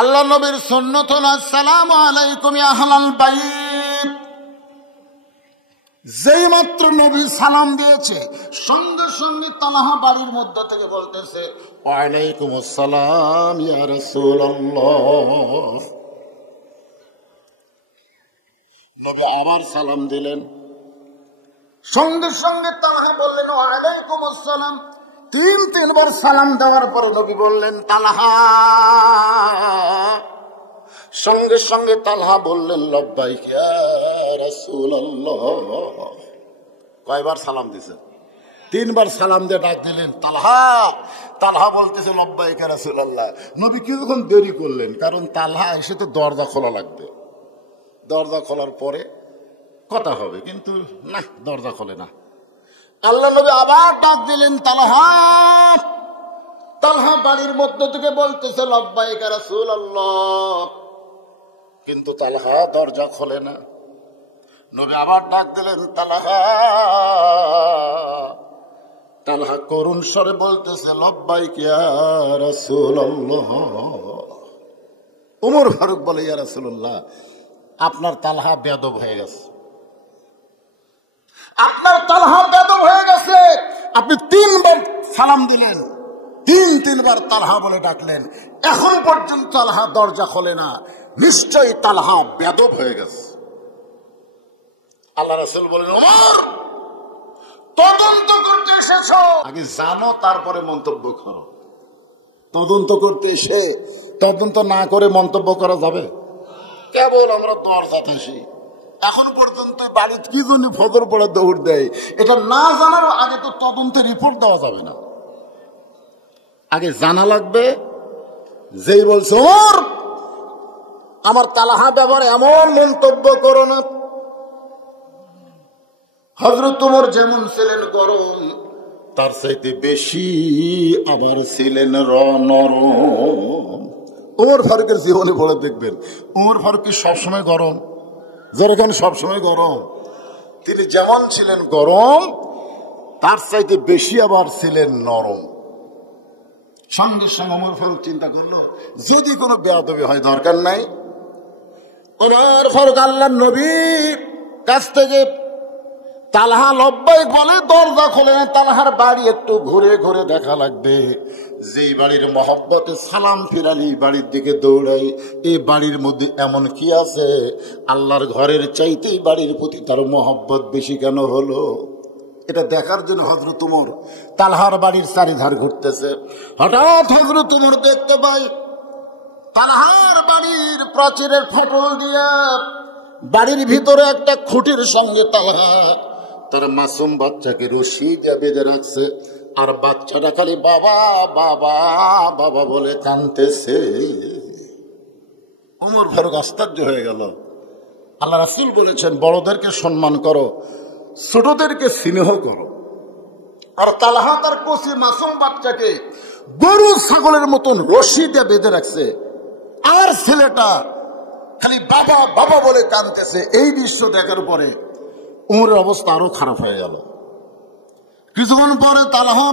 আল্লাহ নবীর সুন্নাত হলো আসসালামু আলাইকুম ইয়া আহলাল বাইত। যেই মাত্র নবী সালাম দিয়েছে সঙ্গে সঙ্গে তালহা বাড়ির মধ্য থেকে বলতেছে ওয়ালাইকুম আসসালাম ইয়া রাসূলুল্লাহ। নবী আবার সালাম দিলেন, সঙ্গে সঙ্গে তালহা বললেন ওয়ালাইকুম আসসালাম। তিনবার সালাম দেওয়ার পরে নবী বললেন তালহা। সঙ্গে সঙ্গে তালহা বললেন লব্বাইক ইয়া রাসূলুল্লাহ। কয়বার সালাম দিয়েছেন? তিনবার সালাম দিয়ে ডাক দিলেন তালহা। তালহা বলতেছে লব্বাইক ইয়া রাসূলুল্লাহ। নবী কিছুক্ষণ দেরি করলেন, কারণ তালহা এসে তো দরজা খোলা লাগবে। দরজা খোলার পরে কথা হবে, কিন্তু না, দরজা খোলে না। আল্লাহ নবী আবার ডাক দিলেন তালহা। তালহা বাড়ির মধ্য থেকে বলতেছে লব্বাইক ইয়া রাসূলুল্লাহ, কিন্তু তালহা দরজা খোলে না। নবী আবার ডাক দিলেন তালহা। তালহা করুণ স্বরে বলতেছে লব্বাইক ইয়া রাসূলুল্লাহ। ওমর ফারুক বলে ইয়া রাসূলুল্লাহ, আপনার তালহা বেয়াদব হয়ে গেছে, আপনার তালহা বেয়াদব হয়ে গেছে। আপনি তিনবার সালাম দিলেন, তিনবার তালহা বলে ডাকলেন, এখন পর্যন্ত তালহা দরজা খোলে না, নিশ্চয়ই তালহা বেয়াদব হয়ে গেছে। আল্লাহ রাসূল বলেন ওমর, তদন্ত করতে এসেছো, আগে জানো তারপরে মন্তব্য করো। তদন্ত করতে এসে তদন্ত না করে মন্তব্য করা যাবে? কেবল আমরা দরজাতে আসি, এখন পর্যন্ত বাড়িতে কি জন্য ফজর পড়ে দৌড় দেয়, এটা না জানার আগে তো তদন্তের রিপোর্ট দেওয়া যাবে না। আগে জানা লাগবে। যেই বলছে ওমর, আমার তালহা ব্যাপারে এমন মন্তব্য করো না। হযরত ওমর যেমন ছিলেন গরম, তার চাইতে বেশি আবার ছিলেন নরম। ওমর ফারুকের জীবনে পড়ে দেখবেন, ওমর ফারুক কি সবসময় গরম? যেরকম সবসময় গরম, তিনি যেমন ছিলেন গরম, তার চাইতে বেশি আবার ছিলেন নরম। সঙ্গে সঙ্গে ওমর ফারুক চিন্তা করলো, যদি কোনো বেয়াদবি হয় দরকার নাই। ওমর ফারুক আল্লাহর নবীর কাছ থেকে তালহা লব্বাইক বলে দরজা খোলে না, তালহার বাড়ি একটু ঘুরে ঘুরে দেখা লাগবে। যেই বাড়ির মহব্বতে সালাম ফিরালি বাড়ির দিকে দৌড়াই, এই বাড়ির মধ্যে এমন কি আছে আল্লাহর ঘরের চাইতেই বাড়ির প্রতি তার মহব্বত বেশি কেন হলো? এটা দেখার জন্য হযরত ওমর তালহার বাড়ির চারিধার ঘুরতেছে। হঠাৎ হযরত ওমর দেখতে পাই তালহার বাড়ির প্রাচীরের ফাটল দিয়া বাড়ির ভিতরে একটা খুঁটির সঙ্গে তালহা তার মাসুম বাচ্চাকে রশি দিয়ে বেঁধে রাখছে, আর বাচ্চাটা খালি বাবা বাবা বাবা বলে কাঁদতেছে। ওমর ফারুক আশ্চর্য হয়ে গেল। আল্লাহ রাসূল বলেছেন বড়দেরকে সম্মান করো, ছোটদেরকে স্নেহ করো। আর তালহা তার কচি মাসুম বাচ্চাকে গরু ছাগলের মতন রশি দিয়ে বেঁধে রাখছে, আর ছেলেটা খালি বাবা বাবা বলে কাঁদতেছে। এই দৃশ্য দেখার পরে উমরের অবস্থা আরো খারাপ হয়ে গেল। কিছুক্ষণ পরে তালহা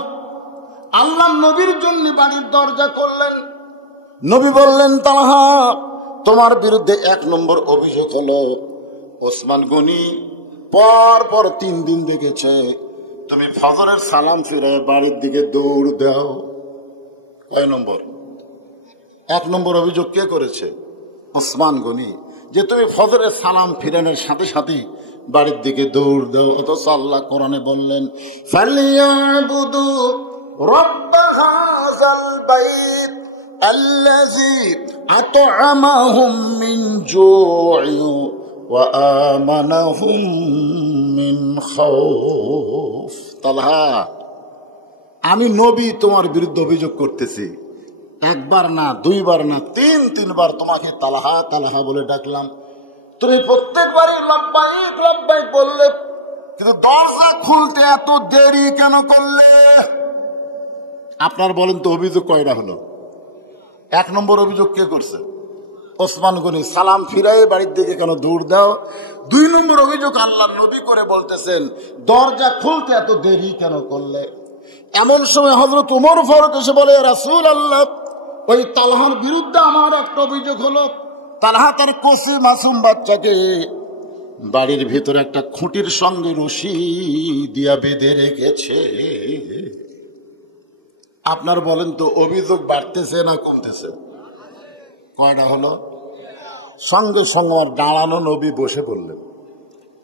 আল্লাহ নবীর জন্য বাড়ির দরজা করলেন। নবী বললেন তালহা, তোমার বিরুদ্ধে 1 নম্বর অভিযোগ হলো ওসমান গনি পর 3 দিন দেখেছে তুমি ফজরের সালাম ফিরে বাড়ির দিকে দৌড় দাও। কয় নম্বর? 1 নম্বর অভিযোগ কে করেছে? ওসমান গনি, যে তুমি ফজরের সালাম ফিরানোর সাথে সাথে বাড়ির দিকে দৌড় দাও। অথচ আল্লাহ কোরআনে বললেন ফালিয়াবুদু রাব্ব হাযাল বাইত আল্লাযী আত'আমাহুম মিন জু'ইন ওয়া আমানাহুম মিন খাউফ। তালহা, আমি নবী তোমার বিরুদ্ধে অভিযোগ করতেছি। 1 বার না, 2 বার না, 3 বার তোমাকে তালহা তালহা বলে ডাকলাম। তুমি প্রত্যেকবারই লব্বাইক লব্বাইক বললে, কিন্তু দরজা খুলতে এত দেরি কেন করলে? আপনার বলেন তো অভিযোগ কয়টা হলো? 1 নম্বর অভিযোগ কে করছে? ওসমান গনি, সালাম ফিরাই বাড়ির দিকে কেন দৌড় দাও। 2 নম্বর অভিযোগ আল্লাহর নবী করে বলতেছেন দরজা খুলতে এত দেরি কেন করলে। এমন সময় হযরত ওমর ফারুক এসে বলে রাসূলুল্লাহ, ওই তালহার বিরুদ্ধে আমার একটা অভিযোগ হলো, তালহা তার কচি মাসুম বাচ্চাকে বাড়ির ভিতরে একটা খুঁটির সঙ্গে রশি দিয়া বেঁধে রেখেছে। আপনার বলেন তো অভিযোগ বাড়তেছে না কমতেছে? কয়টা হলো? সঙ্গে সঙ্গে আমার দাঁড়ানো নবী বসে পড়লেন।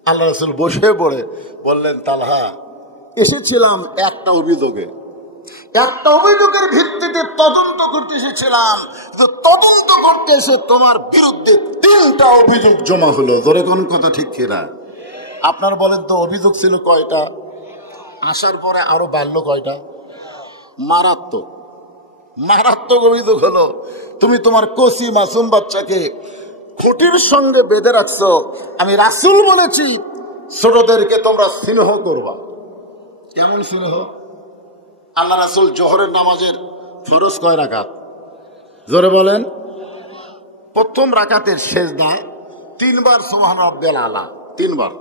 আল্লাহ রাসূল বসে পড়ে বললেন, তালহা, এসেছিলাম একটা অভিযোগের ভিত্তিতে তদন্ত করতে এসেছিলাম। তদন্ত করতে এসে তোমার বিরুদ্ধে 3টা অভিযোগ জমা হলো। ধরে কোন কথা ঠিক কিনা? আপনার বলেন তো অভিযোগ ছিল কয়টা? আসার পরে আরো বাড়লো কয়টা? মারাত্মক অভিযোগ হলো, তুমি তোমার কচি মাসুম বাচ্চাকে খুঁটির সঙ্গে বেঁধে রাখছো। আমি রাসূল বলেছি ছোটদেরকে তোমরা স্নেহ করবা। কেমন স্নেহ? আল্লাহ রাসূল জোহরের নামাজের ফরজ কয় রাকাত? জোরে বলেন। প্রথম রাকাতের সেজদা 3 বার সুবহান রাব্বিয়াল আলা, 3 বার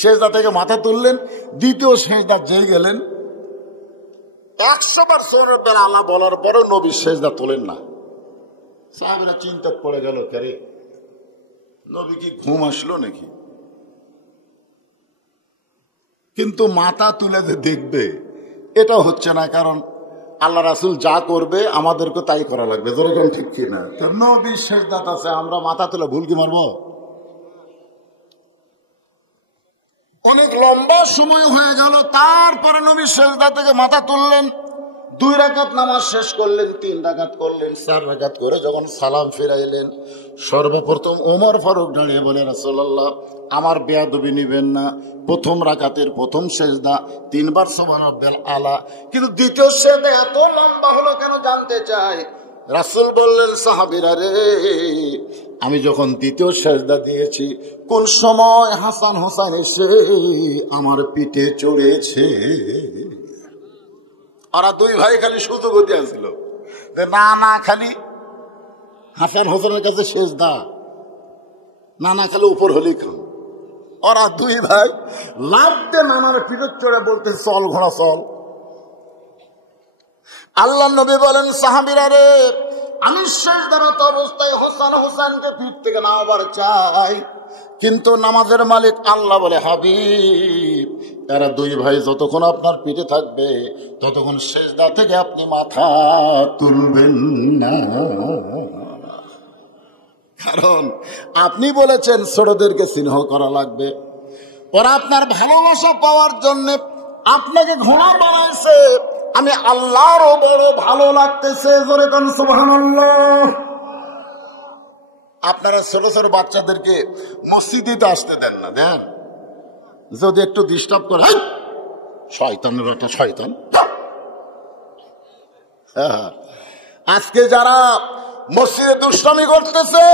সেজদা থেকে মাথা তুললেন। দ্বিতীয় সেজদা যেই গেলেন 100 বার সুবহান রাব্বিয়াল আলা বলার পরেও নবী সেজদা তোলেন না। সাহাবীরা চিন্তা পড়ে গেল, কে নবী কি ঘুম আসলো নাকি? কিন্তু মাথা তুলে যে দেখবে এটা হচ্ছে না, কারণ আল্লাহ রাসূল যা করবে আমাদেরকে তাই করা লাগবে। যেরকম ঠিক কিনা? নবী সেজদাত আছে, আমরা মাথা তুলে ভুল কি মারবো? অনেক লম্বা সময় হয়ে গেল, তারপরে নবী সেজদা থেকে মাথা তুললেন। 2 রাকাত নামাজ শেষ করলেন, 3 রাকাত করলেন, 4 রাকাত করে যখন সালাম ফিরাইলেন, সর্বপ্রথম ওমর ফারুক দাঁড়িয়ে বলে, রাসূলুল্লাহ, আমার বেয়াদবি নিবেন না, প্রথম রাকাতের প্রথম সেজদা 3 বার সুবহান রাব্বিয়াল আলা, কিন্তু দ্বিতীয় সেজদা এত লম্বা হলো কেন জানতে চাই। রাসূল বললেন, সাহাবীরা রে, আমি যখন দ্বিতীয় সেজদা দিয়েছি, কোন সময় হাসান হোসেন এসে আমার পিঠে চড়েছে। ওরা 2 ভাই খালি সুযোগ দিয়েছিল যে না খালি হাসান হোসেনের কাছে সেজদা, না খালি উপর হলেই খান। ওরা 2 ভাই লাফ দিয়ে নানার পিঠে চড়ে বলতে, চল ঘোড়া চল। আল্লাহ নবী বলেন, সাহাবীরা রে, আমি সেজদারত অবস্থায় হোসেনকে পিঠ থেকে নামাবার চাই, কিন্তু নামাজের মালিক আল্লাহ বলে, হাবিব, এরা 2 ভাই যতক্ষণ আপনার পিঠে থাকবে ততক্ষণ সেজদা থেকে আপনি মাথা তুলবেন না, কারণ আপনি বলেছেন ছোটদেরকে স্নেহ করা লাগবে। ওরা আপনার ভালোবাসা পাওয়ার জন্য আপনাকে ঘোড়া বানাইছে, আমি আল্লাহরও বড় ভালো লাগতেছে। জোরে কোন সুবহানাল্লাহ। আপনারা ছোট ছোট বাচ্চাদেরকে মসজিদে আসতে দেন না, দেন? যদি একটু ডিস্টার্ব করে, শয়তানের একটা শয়তান। আজকে যারা মসজিদে দুষ্টামি করতেছে,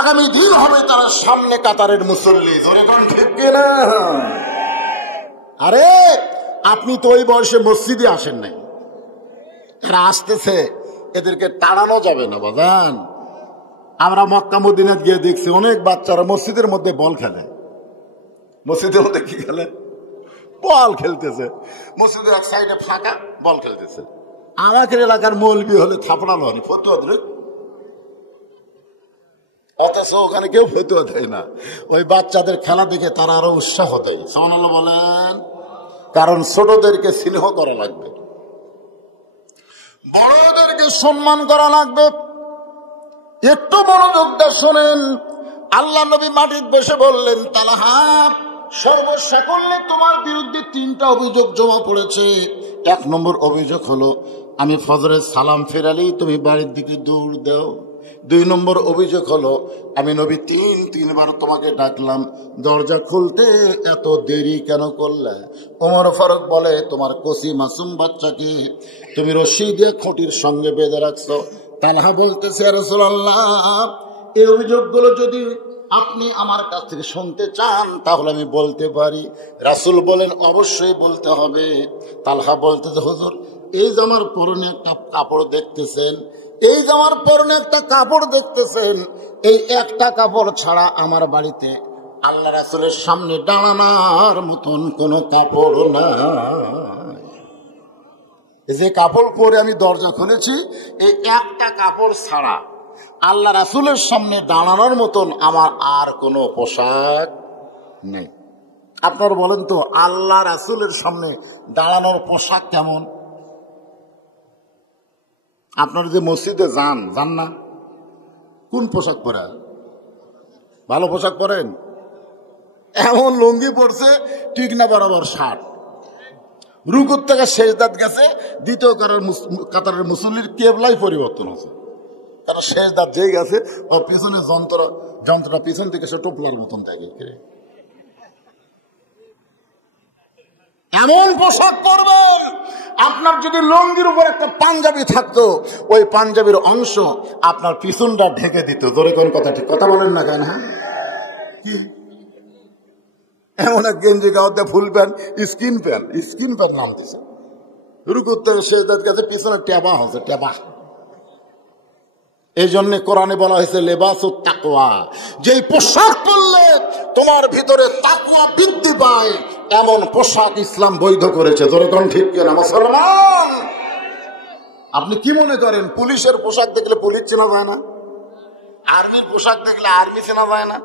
আগামী দিন হবে তারা সামনে কাতারের মুসল্লি। ধরে কোন ঠিক কিনা? আরে আপনি তো ওই বয়সে মসজিদে আসেন নাই, এরা আসতেছে, এদেরকে তাড়ানো যাবে না বাজান। আমরা মক্কা মদিনায় গিয়ে দেখছি অনেক বাচ্চারা মসজিদের মধ্যে বল খেলে। মসজিদের মধ্যে কি খেলে? বল খেলতেছে। মসজিদের এক সাইডে ফাঁকা, বল খেলতেছে। আমাদের এলাকার মৌলবি হলে থাপড়ানো হয়, ফতুয়া দেয়, অথচ ওখানে কেউ ফতুয়া দেয় না। ওই বাচ্চাদের খেলা দেখে তারা আরো উৎসাহ দেয়। সুবহানাল্লাহ বলেন। কারণ ছোটদেরকে স্নেহ করা লাগবে, বড়দেরকে সম্মান করা লাগবে। একটু মনোযোগ দিয়ে শোনেন। আল্লাহ নবী মাটিতে বসে বললেন, তালহা, সর্বসাকল্যে তোমার বিরুদ্ধে 3টা অভিযোগ জমা পড়েছে। 1 নম্বর অভিযোগ হলো, আমি ফজরের সালাম ফেরালেই তুমি বাড়ির দিকে দৌড় দাও। 2 নম্বর অভিযোগ হলো, আমি নবী 3 বার তোমাকে ডাকলাম, দরজা খুলতে এত দেরি কেন করলে? ওমর ফারুক বলে, তোমার কচি মাসুম বাচ্চাকে তুমি রশি দিয়ে খুঁটির সঙ্গে বেঁধে রাখছো। তালহা বলতেছে, ইয়া রাসূলুল্লাহ, এই অভিযোগগুলো যদি আপনি আমার কাছ থেকে শুনতে চান তাহলে আমি বলতে পারি। রাসূল বলেন, অবশ্যই বলতে হবে। তালহা বলতেছে, হুজুর, এই যে আমার পরনে একটা কাপড় দেখতেছেন, এই যে আমার পরনে একটা কাপড় দেখতেছেন, এই একটা কাপড় ছাড়া আমার বাড়িতে আল্লাহ রাসূলের সামনে দাঁড়ানোর মতন কোনো কাপড় নাই। যে কাপড় পরে আমি দরজা খুলেছি, এই একটা কাপড় ছাড়া আল্লাহ রাসূলের সামনে দাঁড়ানোর মতন আমার আর কোনো পোশাক নেই। আপনারা বলেন তো, আল্লাহ রাসূলের সামনে দাঁড়ানোর পোশাক কেমন? আপনারা যে মসজিদে যান না, কোন পোশাক পরে? ভালো পোশাক পরেন? এমন লুঙ্গি পরছে, ঠিক না বরাবর শার্ট, রুকুর থেকে সেজদাত গেছে, দ্বিতীয় কাতারের মুসল্লির কেবলাই পরিবর্তন হচ্ছে, কারণ সেজদাত যেই গেছে ওর পিছনে যন্ত্রটা পিছন থেকে সে টোপলার মতন থাকে। এমন পোশাক পরবেন, আপনার যদি লুঙ্গির উপর একটা পাঞ্জাবি থাকতো, ওই পাঞ্জাবির অংশ আপনার পিছনটা ঢেকে দিত। ধরে কোন কথা, ঠিক কথা বলেন না কেন? হ্যাঁ, এমন এক গেঞ্জি গাওয়াতে ফুল প্যান্ট, স্কিন প্যান্ট নাম দিছে, রুকুর থেকে সেজদাত গেছে, পিছনে টেবা হচ্ছে, টেবা। এই জন্য কোরআনে বলা হয়েছে লেবাসুত তাকওয়া, যেই পোশাক পরলে তোমার ভিতরে তাকওয়া বৃদ্ধি পায়, এমন পোশাক ইসলাম বৈধ করেছে। ধরে কোন ঠিক কিনা মুসলমান? আপনি কি মনে করেন পুলিশের পোশাক দেখলে পুলিশ চেনা যায় না? আর্মির পোশাক দেখলে আর্মি চেনা যায় না?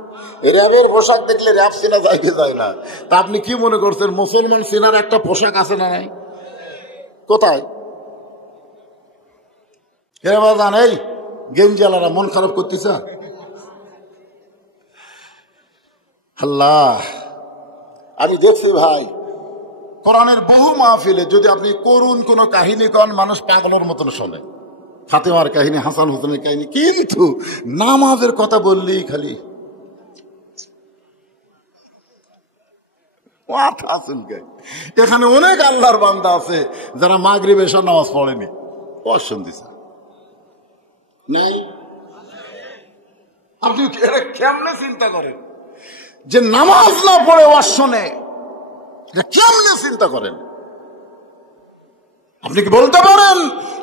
র্যাবের পোশাক দেখলে র্যাব চেনা যায় কি যায় না? তা আপনি কি মনে করছেন মুসলমান চেনার একটা পোশাক আছে না নাই? কোথায়? জান এই গেঞ্জালারা মন খারাপ করতেছে। আল্লাহ, আমি দেখছি ভাই, কোরআনের বহু মাহফিলে যদি আপনি করুন কোন কাহিনী কন, মানুষ পাগলের মতন শোনে। ফাতেমার কাহিনী, হাসান হোসেনের কাহিনী, কিন্তু নামাজের কথা বললেই খালি এখানে অনেক আল্লাহর বান্দা আছে যারা মাগরিব এশা নামাজ পড়েনি, অশুনতেছে নাই। আপনি কেমনে চিন্তা করেন যে নামাজ না পড়ে ওয়াজ শোনে? কেমনে চিন্তা করেন? আপনি কি বলতে পারেন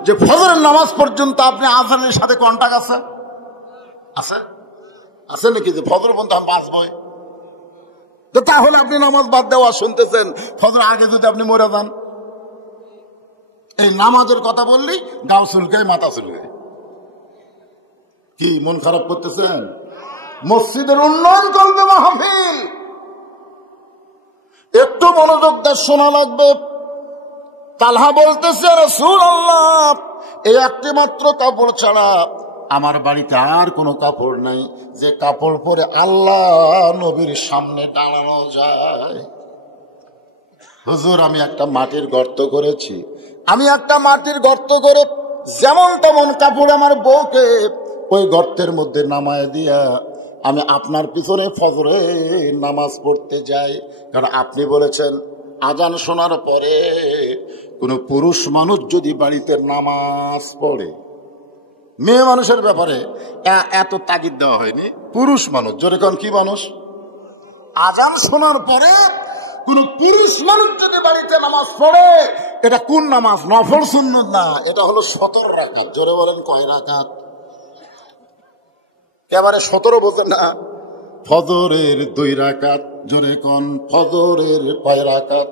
যে ফজরের নামাজ পর্যন্ত আপনি আযানের সাথে কন্টাক্ট আছে? আছে নাকি যে ফজর পর্যন্ত আমি বাঁচবই? তাহলে আপনি নামাজ বাদ দেওয়া শুনতেছেন, ফজর আগে যদি আপনি মরে যান। এই নামাজের কথা বললেই গাও চুলকায়, মাথা চুলকায়। কি মন খারাপ করতেছেন? মসজিদের উন্নয়ন করবে মাহফিল, একটু মনোযোগ দিয়ে শোনা লাগবে। তালহা বলতেছে, রাসূলুল্লাহ, এই একটি মাত্র কাপড় ছাড়া আমার বাড়িতে আর কোনো কাপড় নাই, যে কাপড় পরে আল্লাহ নবীর সামনে দাঁড়ানো যায়। হুজুর, আমি একটা মাটির গর্ত করেছি, আমি একটা মাটির গর্ত করে যেমন তেমন কাপড় আমার বউকে ওই গর্তের মধ্যে নামায় দিয়া আমি আপনার পিছনে ফজরে নামাজ পড়তে যাই। কারণ আপনি বলেছেন আজান শোনার পরে কোন পুরুষ মানুষ যদি বাড়িতে নামাজ পড়ে, মেয়ে মানুষের ব্যাপারে এত তাগিদ দেওয়া হয়নি, পুরুষ মানুষ, জোরে কোন কি মানুষ? আজান শোনার পরে কোন পুরুষ মানুষ যদি বাড়িতে নামাজ পড়ে, এটা কোন নামাজ? নফল সুন্নত না, এটা হলো 17 রাকাত। জোরে বলেন কয় রাকাত? এবারে 17 বলতেন না, ফজরের 2 রাকাত। জোরে কোন ফজরের কয় রাকাত?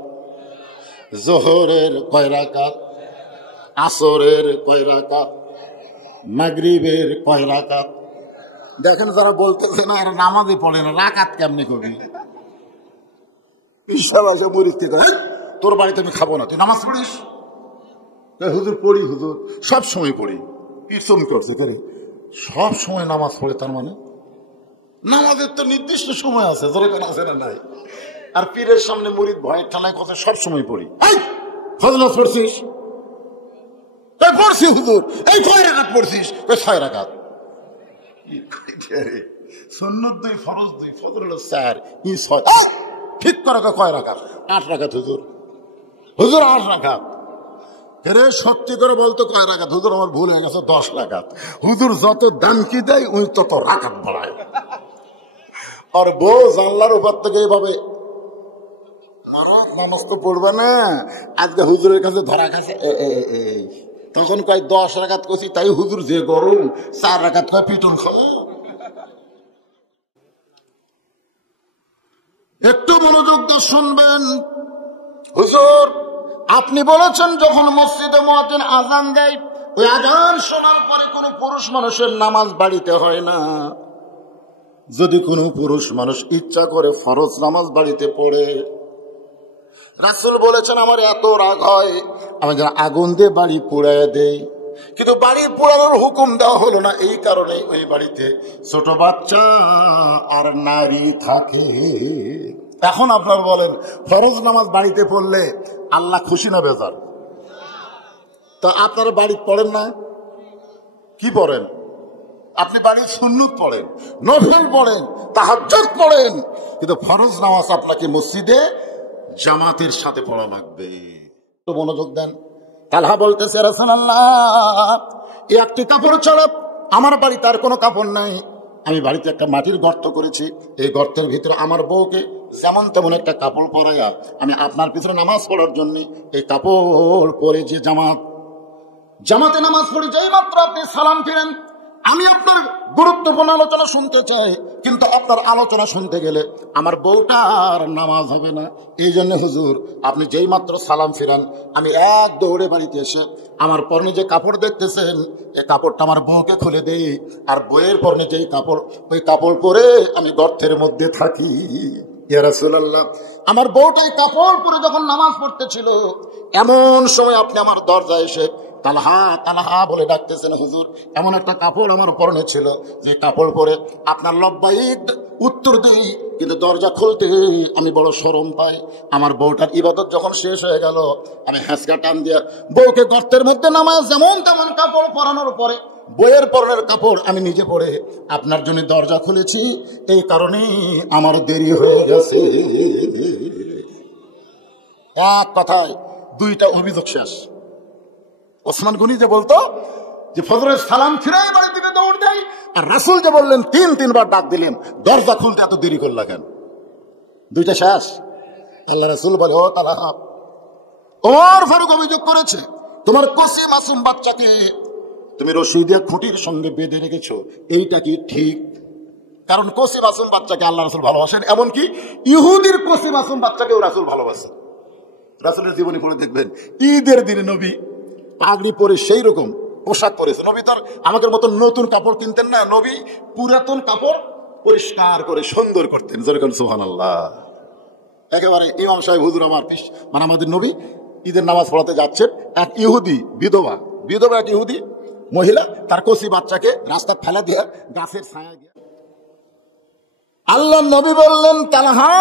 জোহরের কয় রাকাত? আসরের কয় রাকাত? মাগরিবের কয় রাকাত? দেখেন যারা বলতেছে না এরা নামাজই পড়ে না, রাকাত কেমনে কবি? তোর বাড়িতে আমি খাবো না, তুই নামাজ পড়িস? হুজুর পড়ি, হুজুর সব সময় পড়ি। পিছন করছে সব সময় নামাজ পড়ে, তার মানে নামাজের তো নির্দিষ্ট সময় আছে, ধরে কেন আছে না নাই? আর পীরের সামনে মুরিদ ভয়ের ঠানায় কথা সব সময় পড়ি। ফজর পড়ছিস? পড়ছি হুজুর। এই কয় রাকাত পড়ছিস? 6 রাকাত। সুন্নত 2, ফরজ 2, ফজর হলো 4, 6। ঠিক করে কয় রাকাত? 8 রাকাত হুজুর। হুজুর 8 রাকাত। সত্যি করে বলতো কয় রাকাত? হুজুর আমার ভুল হয়ে গেছে, 10 রাকাত। হুজুর যত দাম কি দেয় ওই তত রাকাত বাড়ায়। আর বউ জানলার উপর থেকে এইভাবে নামাজ তো পড়বে না, আজকে হুজুরের কাছে ধরা গেছে। তখন কয় 10 রাকাত করছি, তাই হুজুর যে গরম 4 রাকাত কয় পিটন খাবে। একটু মনোযোগ দিয়ে শুনবেন। হুজুর আপনি বলেছেন যখন মসজিদে মুয়াজ্জিন আযান দেয় ওই আযান শোনার পরে কোনো পুরুষ মানুষের নামাজ বাড়িতে হয় না। যদি কোনো পুরুষ মানুষ ইচ্ছা করে ফরজ নামাজ বাড়িতে পড়ে, রাসূল বলেছেন আমার এত রাগ হয় আমি যেন আগুন দিয়ে বাড়ি পুড়ায় দেই, কিন্তু বাড়ি পোড়ানোর হুকুম দেওয়া হলো না। এই কারণে ওই বাড়িতে ছোট বাচ্চা আর নারী থাকে। এখন আপনার বলেন ফরজ নামাজ বাড়িতে পড়লে আল্লাহ খুশি না বেজার? তা আপনারা বাড়ি পড়েন না? কি পড়েন? আপনি বাড়ির সুন্নত পড়েন, নফল পড়েন, তাহাজ্জুদ পড়েন, কিন্তু ফরজ নামাজ আপনাকে মসজিদে জামাতের সাথে পড়া লাগবে। তো মনোযোগ দেন। তালহা বলতেছে রাসূলুল্লাহ এই একটি কাপড় ছাড়া আমার বাড়িতে আর কোনো কাপড় নাই। আমি বাড়িতে একটা মাটির গর্ত করেছি, এই গর্তের ভিতরে আমার বউকে যেমন তেমন একটা কাপড় পরাইয়া আমি আপনার পিছনে নামাজ পড়ার জন্য এই কাপড় পরে যে জামাতে নামাজ পড়ে যেই মাত্র আপনি সালাম ফিরেন আমি আপনার গুরুত্বপূর্ণ আলোচনা শুনতে চাই, কিন্তু আপনার আলোচনা শুনতে গেলে আমার বউটার নামাজ হবে না। এই জন্য হুজুর আপনি যেই মাত্র সালাম ফিরান আমি এক দৌড়ে বাড়িতে এসে আমার পরনে যে কাপড় দেখতেছেন এই কাপড়টা আমার বউকে খুলে দেই, আর বউয়ের পরনে যেই কাপড় ওই কাপড় পরে আমি গর্তের মধ্যে থাকি। ইয়া রাসূলুল্লাহ আমার বউটাই কাপড় পরে যখন নামাজ পড়তেছিল এমন সময় আপনি আমার দরজায় এসে তালহা তালহা বলে ডাকতেছেন। হুজুর এমন একটা কাপড় আমার পরনে ছিল যে কাপড় পরে আপনার লব্বাইক উত্তর দিই, কিন্তু দরজা খুলতে আমি বড় শরম পাই। আমার বউটার ইবাদত যখন শেষ হয়ে গেল আমি হ্যাঁচকা টান দিয়া বউকে গর্তের মধ্যে নামায় যেমন তেমন কাপড় পরানোর পরে বইয়ের পরনের কাপড় আমি নিজে পরে আপনার জন্য দরজা খুলেছি, এই কারণে আমার দেরি হয়ে গেছে। এক কথায় দুইটা অভিযোগ শেষ। ওসমান গনি যে বলতো যে ফজরের সালাম ফিরাই বাড়ির দিকে দৌড় দেয়, আর রাসূল যে বললেন তিনবার ডাক দিলেন দরজা খুলতে এত দেরি করল কেন? দুইটা শেষ। আল্লাহ রাসূল বলে ও তালহা ওমর ফারুক অভিযোগ করেছে তোমার কসি মাসুম বাচ্চাকে তুমি রশি দিয়ে খুঁটির সঙ্গে বেঁধে রেখেছো, এইটা কি ঠিক? কারণ কসি মাসুম বাচ্চাকে আল্লাহ রাসূল ভালোবাসেন, এমনকি ইহুদির কসি মাসুম বাচ্চাকেও রাসূল ভালোবাসেন। রাসূলের জীবনী পড়ে দেখবেন ঈদের দিনে নবী পাগড়ি পরে সেই রকম পোশাক পরেছে। নবী তার আমাদের মতো নতুন কাপড় কিনতেন না, নবী পুরাতন কাপড় পরিষ্কার করে সুন্দর করতেন। যেরকম সুবহানাল্লাহ। একেবারে ইমাম সাহেব হুজুর আমার মানে আমাদের নবী ঈদের নামাজ পড়াতে যাচ্ছেন, এক ইহুদি বিধবা এক ইহুদি মহিলা তার কচি বাচ্চাকে রাস্তা ফেলা দিয়ে গাছের ছায়া গিয়ে আল্লাহ নবী বললেন তালহা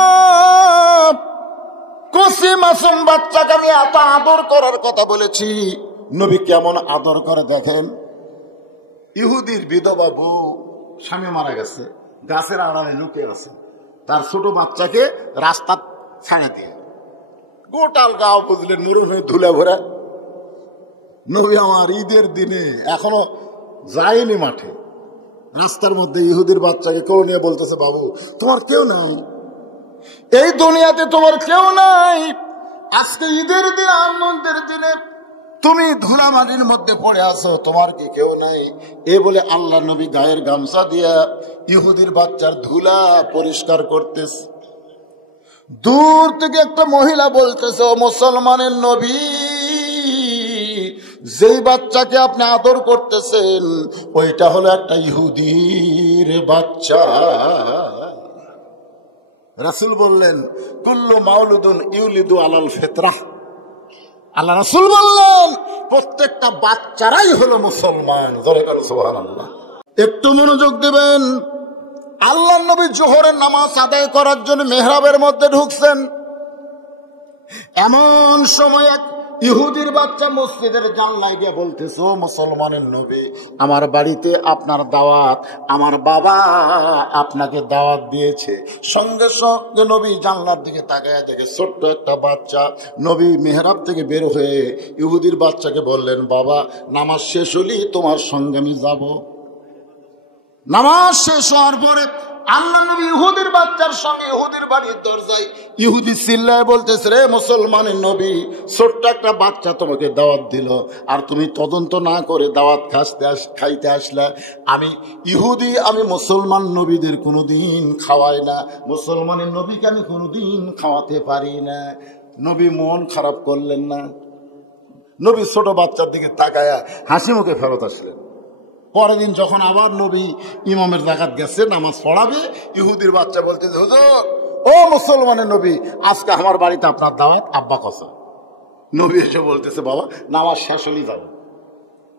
কচি মাসুম বাচ্চাকে আমি এত আদর করার কথা বলেছি, নবী কেমন আদর করে দেখেন। ইহুদির বিধবা বউ স্বামী মারা গেছে, গাছের আড়ালে লুকে আছে, তার ছোট বাচ্চাকে রাস্তা ছাড়া দিয়ে গোটাল গাও বুঝলেন মরুর হয়ে ধুলে ভরা। নবী আমার ঈদের দিনে এখনো যায়নি মাঠে, রাস্তার মধ্যে ইহুদির বাচ্চাকে কেউ নিয়ে বলতেছে বাবু তোমার কেউ নাই, এই দুনিয়াতে তোমার কেউ নাই, আজকে ঈদের দিন আনন্দের দিনে তুমি ধুলাবালির মধ্যে পড়ে আছো, তোমার কি কেউ নাই? এ বলে আল্লাহ নবী গায়ের গামছা দিয়া ইহুদির বাচ্চার ধুলা পরিষ্কার করতেছে। দূর থেকে একটা মহিলা বলতেছে ও মুসলমানের নবী যেই বাচ্চাকে আপনি আদর করতেছেন ওইটা হলো একটা ইহুদির বাচ্চা। রাসূল বললেন কুল্লু মাউলুদুন ইউলিদু আলাল ফিতরাহ। আল্লাহ রাসূল বললেন প্রত্যেকটা বাচ্চারাই হলো মুসলমান। জোরে বলেন সুবহানাল্লাহ। একটু মনোযোগ দেবেন। আল্লাহর নবী জোহরের নামাজ আদায় করার জন্য মেহরাবের মধ্যে ঢুকছেন, এমন সময় এক ইহুদির বাচ্চা মসজিদের জানলায় গিয়ে বলতেছে ও মুসলমানের নবী আমার বাড়িতে আপনার দাওয়াত, আমার বাবা আপনাকে দাওয়াত দিয়েছে। সঙ্গে সঙ্গে নবী জানলার দিকে তাকায় দেখে ছোট্ট একটা বাচ্চা। নবী মেহরাব থেকে বের হয়ে ইহুদির বাচ্চাকে বললেন বাবা নামাজ শেষ হলেই তোমার সঙ্গে আমি যাব। নামাজ শেষ হওয়ার পরে আল্লাহ নবী ইহুদির বাচ্চার সঙ্গে ইহুদির বাড়ির দরজায় ইহুদি চিল্লায় বলতেছে রে মুসলমানের নবী ছোট্ট একটা বাচ্চা তোমাকে দাওয়াত দিল আর তুমি তদন্ত না করে দাওয়াত খাইতে আসলা। আমি ইহুদি, আমি মুসলমান নবীদের কোনোদিন খাওয়াই না, মুসলমানের নবীকে আমি কোনোদিন খাওয়াতে পারি না। নবী মন খারাপ করলেন না। নবী ছোট বাচ্চার দিকে তাকায়া হাসি মুখে ফেরত আসলেন। পরের দিন যখন আবার নবী ইমামের জাকাত গেছে, নামাজ পড়াবে, ইহুদির বাচ্চা বলতেছে, হুজুর ও মুসলমানের নবী, আজকে আমার বাড়িতে আপনার দাওয়াত, আব্বা কসম। নবী এসে বলতেছে, বাবা নামাজ শেষ হলেই যাবে।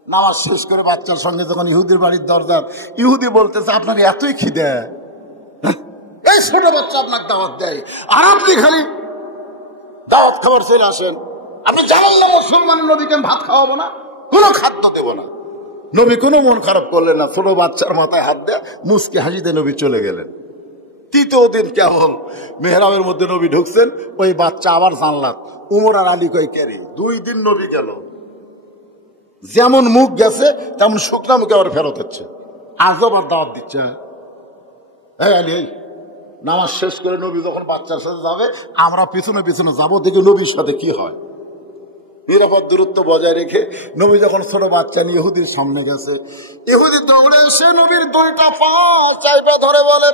নামাজ শেষ করে বাচ্চার সঙ্গে যখন ইহুদির বাড়ির দরজার, ইহুদি বলতেছে, আপনার এতই খিদে, এই ছোট বাচ্চা আপনার দাওয়াত দেয় আর আপনি খালি দাওয়াত খাবার চলে আসেন। আপনি জানেন না মুসলমানের নবীকে আমি ভাত খাওয়াবো না, কোনো খাদ্য দেবো না। নবী কোনো মন খারাপ করলেন না, ছোট বাচ্চার মাথায় হাত দেয়া মুচকি হাসিতে নবী চলে গেলেন। তৃতীয় দিন কেবল মেহরাবের মধ্যে নবী ঢুকছেন, ওই বাচ্চা আবার জানলাত। উমর আর আলী কই কেরে 2 দিন নবী গেল, যেমন মুখ গেছে তেমন শুকনা মুখে আবার ফেরত হচ্ছে। আজ আবার দাওয়াত দিচ্ছে। এই আলী, এই নামাজ শেষ করে নবী যখন বাচ্চার সাথে যাবে, আমরা পিছনে পিছনে যাবো, দেখি নবীর সাথে কি হয়। নিরাপদ দূরত্ব বজায় রেখে নবী যখন ছোট বাচ্চা নিয়ে ইহুদির সামনে গেছে, ইহুদি দৌড়ে এসে নবীর 2টা পা চাইপে ধরে বলে,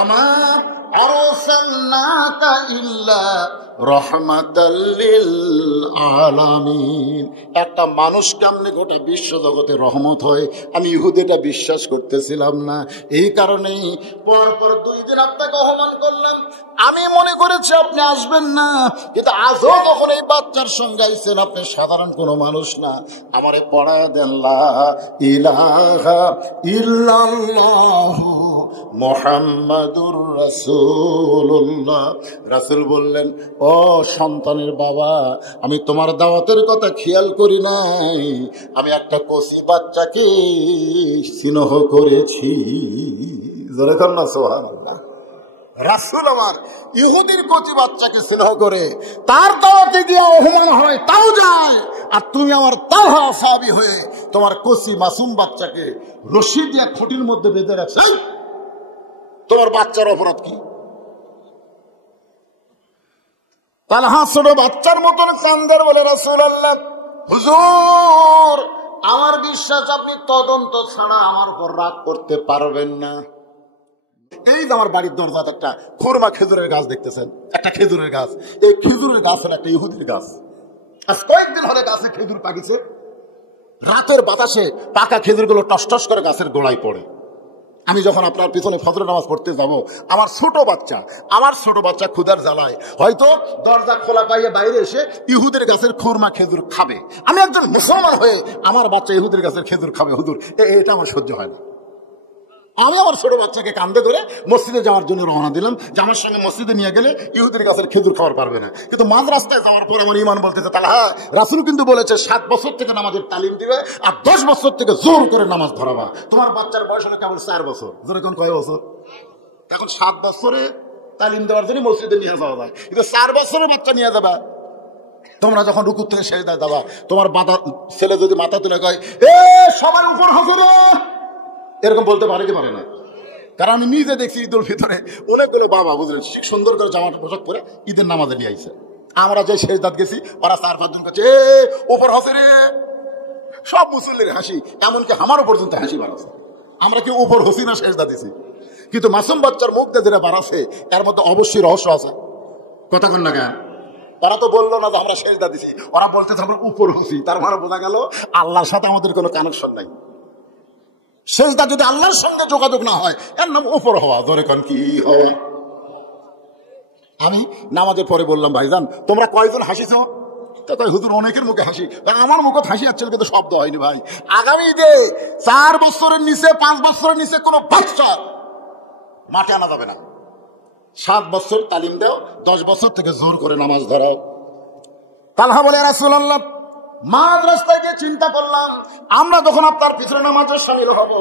আমার আরসালনাকা ইল্লা রাহমাতাল লিল আলামিন। একটা মানুষ কেমনে গোটা বিশ্ব জগতে রহমত হয়, আমি ইহুদিটা বিশ্বাস করতেছিলাম না। এই কারণেই পরপর 2 দিন আপনাকে আহ্বান করলাম। আমি মনে করেছি আপনি আসবেন না, কিন্তু আজও যখন এই বাচ্চার সঙ্গে আইছেন, আপনি সাধারণ কোনো মানুষ না। আমারে পড়ায় দেন লা ইলাহা ইল্লাল্লাহু মুহাম্মাদুর রাসূলুল্লাহ। রাসূল বললেন, ও সন্তানের বাবা, আমি তোমার দাওয়াতের কথা খেয়াল করি নাই, আমি একটা কচি বাচ্চাকে স্নেহ করেছি। জোরে কর না সুবহানাল্লাহ। রাসূল আমার ইহুদির কচি বাচ্চাকে স্নেহ করে তার দাওয়াতে গিয়ে অপমান হয়, তাও যায়। আর তুমি আমার তালহা সাহাবী হয়ে তোমার কচি মাসুম বাচ্চাকে রশি দিয়ে খুঁটির মধ্যে বেঁধে রাখছো। তোমার বাচ্চার অপরাধ কি? তালহা ছোট বাচ্চার মতন কান্দার বলে, রাসূলুল্লাহ হুজুর, আমার বিশ্বাস আপনি তদন্ত ছাড়া আমার উপর রাগ করতে পারবেন না। এই যে আমার বাড়ির দরজাতে একটা খুরমা খেজুরের গাছ দেখতেছেন, একটা খেজুরের গাছ। এই খেজুরের গাছ হলো একটা ইহুদির গাছ। আজ কয়েকদিন হলে গাছে খেজুর পাকিছে। রাতের বাতাসে পাকা খেজুরগুলো টস টস করে গাছের গোড়ায় পড়ে। আমি যখন আপনার পিছনে ফজরের নামাজ পড়তে যাব, আমার ছোট বাচ্চা ক্ষুধার জ্বালায় হয়তো দরজা খোলা পাইয়ে বাইরে এসে ইহুদের গাছের খুরমা খেজুর খাবে। আমি একজন মুসলমান হয়ে আমার বাচ্চা ইহুদের গাছের খেজুর খাবে, হুজুর এটা আমার সহ্য হয় না। আমি আমার ছোট বাচ্চাকে কান্দে ধরে মসজিদে যাওয়ার জন্য রওনা দিলাম, যে আমার সঙ্গে মসজিদে নিয়ে গেলে ইহুদির গাছের খেজুর খাওয়ার পারবে না। কিন্তু মাঝ রাস্তায় যাওয়ার পর আমার ইমান বলতেছে, তালহা, রাসূল কিন্তু বলেছে 7 বছর থেকে নামাজের তালিম দিবে আর 10 বছর থেকে জোর করে নামাজ ধরাবা। তোমার বাচ্চার বয়স হলো কেবল 4 বছর। যেরকম কয় বছর? এখন 7 বছরে তালিম দেওয়ার জন্য মসজিদে নিয়ে যাওয়া যায়, কিন্তু 4 বছরের বাচ্চা নিয়ে যাবা। তোমরা যখন রুকু থেকে সেজদায় যাবা, তোমার ছেলে যদি মাথা তুলে কয়, এ সবার উপর হাসো, এরকম বলতে পারে কি পারে না? কারণ আমি নিজে দেখছি ঈদুল ফিতরে অনেকগুলো বাবা বুঝলেন সুন্দর করে জামা পোশাক পরে ঈদের নামাজে নিয়ে আইছে। আমরা যে সেজদাত গেছি, ওরা 4-5 জন কাছে ওপর হাসে রে, সব মুসল্লির হাসি, এমনকি আমারও পর্যন্ত হাসি বাড়াচ্ছে। আমরা কি উপর হসি না সেজদা দিছি? কিন্তু মাসুম বাচ্চার মুখ দিয়ে যেটা বাড়াচ্ছে, এর মধ্যে অবশ্যই রহস্য আছে। কথা কন না কেন? তারা তো বললো না যে আমরা সেজদা দিছি, ওরা বলতেছে আমরা উপর হসি। তার মানে বোঝা গেল আল্লাহর সাথে আমাদের কোনো কানেকশন নাই। সেজদা যদি আল্লাহর সঙ্গে যোগাযোগ না হয়, এর নাম উপর হওয়া। ধরে কান কি হওয়া? আমি নামাজের পরে বললাম, ভাইজান তোমরা কয়জন হাসিছ? তো কয়, হুজুর অনেকের মুখে হাসি। আমার মুখে হাসি আসছিল, কিন্তু শব্দ হয়নি। ভাই, আগামী ঈদে 4 বছরের নিচে 5 বছরের নিচে কোনো বাচ্চা মাঠে আনা যাবে না। 7 বছর তালিম দাও, 10 বছর থেকে জোর করে নামাজ ধরাও। তালহা বলে, রাসূলুল্লাহ মাঝ রাস্তায় গিয়ে চিন্তা করলাম, আমরা যখন আপনার পিছনে নামাজে শামিল হব,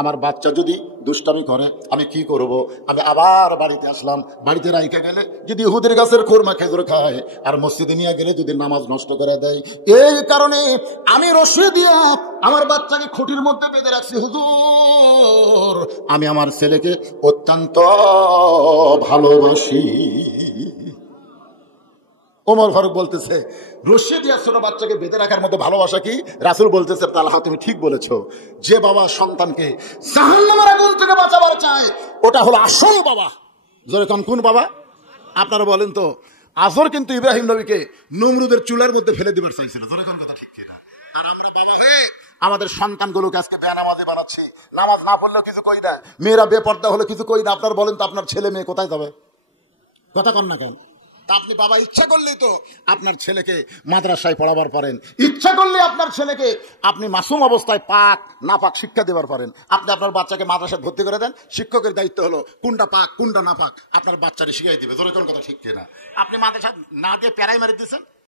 আমার বাচ্চা যদি দুষ্টামি করে আমি কি করব? আমি আবার বাড়িতে আসলাম। বাড়িতে রাইখে গেলে যদি ইহুদের গাছের খুরমা খেজুর খায়, আর মসজিদে নিয়ে গেলে যদি নামাজ নষ্ট করে দেয়, এই কারণে আমি রশি দিয়ে আমার বাচ্চাকে খুঁটির মধ্যে বেঁধে রাখছি। হুজুর, আমি আমার ছেলেকে অত্যন্ত ভালোবাসি। ওমর ফারুক বলতেছে, রশি দিয়া ছোট বাচ্চাকে বেঁধে রাখার মধ্যে ভালোবাসা কি? রাসূল বলতেছে, তালহা তুমি ঠিক বলেছো। যে বাবা সন্তানকে জাহান্নামের আগুন থেকে বাঁচাবার চায়, ওটা হলো আসল বাবা। জোরে কোন বাবা? আপনারা বলেন তো, আজর কিন্তু ইব্রাহিম নবীকে নমরুদের চুলার মধ্যে ফেলে দিবার চাইছিল। ধরে কোন কথা ঠিক কিনা? আর আমরা বাবা হয়ে আমাদের সন্তানগুলোকে আজকে বেনামাজি বানাচ্ছি, নামাজ না পড়লেও কিছু কই না, মেয়েরা বেপর্দা হলে কিছু কই না। আপনার বলেন তো আপনার ছেলে মেয়ে কোথায় যাবে? কথা কন না কন? তা আপনি বাবা ইচ্ছা করলেই তো আপনার ছেলেকে মাদ্রাসায় পড়াবার পারেন, ইচ্ছা করলে আপনার ছেলেকে আপনি মাসুম অবস্থায় পাক না পাক শিক্ষা দেবার পারেন। আপনি আপনার বাচ্চাকে মাদ্রাসায় ভর্তি করে দেন, শিক্ষকের দায়িত্ব হলো কোনটা পাক কোনটা না পাক আপনার বাচ্চারে শিখাই দিবে। ধরে কোন কথা ঠিক কিনা? আপনি মাদ্রাসা না দিয়ে প্যারাই মারি দিচ্ছেন,